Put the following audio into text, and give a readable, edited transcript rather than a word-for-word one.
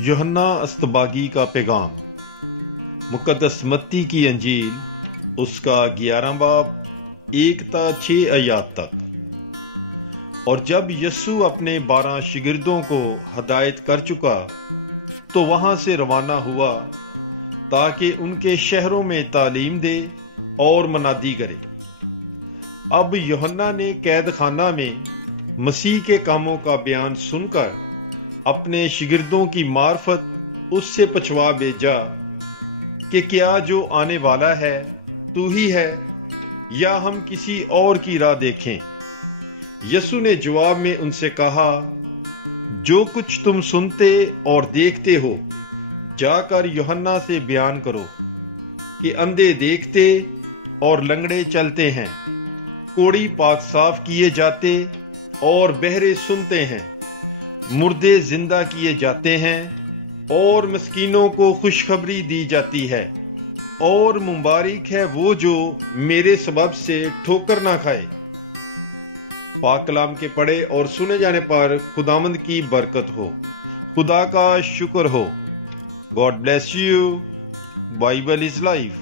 यूहन्ना अस्तबागी का पैगाम। मुकद्दस मत्ती की अंजील, उसका 11 बाब 1 ता 6 आयात तक। और जब यस्सु अपने 12 शिगिर्दों को हदायत कर चुका तो वहां से रवाना हुआ ताकि उनके शहरों में तालीम दे और मनादी करे। अब यूहन्ना ने कैद खाना में मसीह के कामों का बयान सुनकर अपने शिगिर्दों की मार्फत उससे पछवा भेजा कि क्या जो आने वाला है तू ही है या हम किसी और की राह देखें। यीशु ने जवाब में उनसे कहा, जो कुछ तुम सुनते और देखते हो जाकर यूहन्ना से बयान करो कि अंधे देखते और लंगड़े चलते हैं, कोढ़ी पाक साफ किए जाते और बहरे सुनते हैं, मुर्दे जिंदा किए जाते हैं और मस्कीनों को खुशखबरी दी जाती है। और मुबारक है वो जो मेरे सबब से ठोकर ना खाए। पाक कलाम के पढ़े और सुने जाने पर खुदावंद की बरकत हो, खुदा का शुक्र हो। God bless you. Bible is life.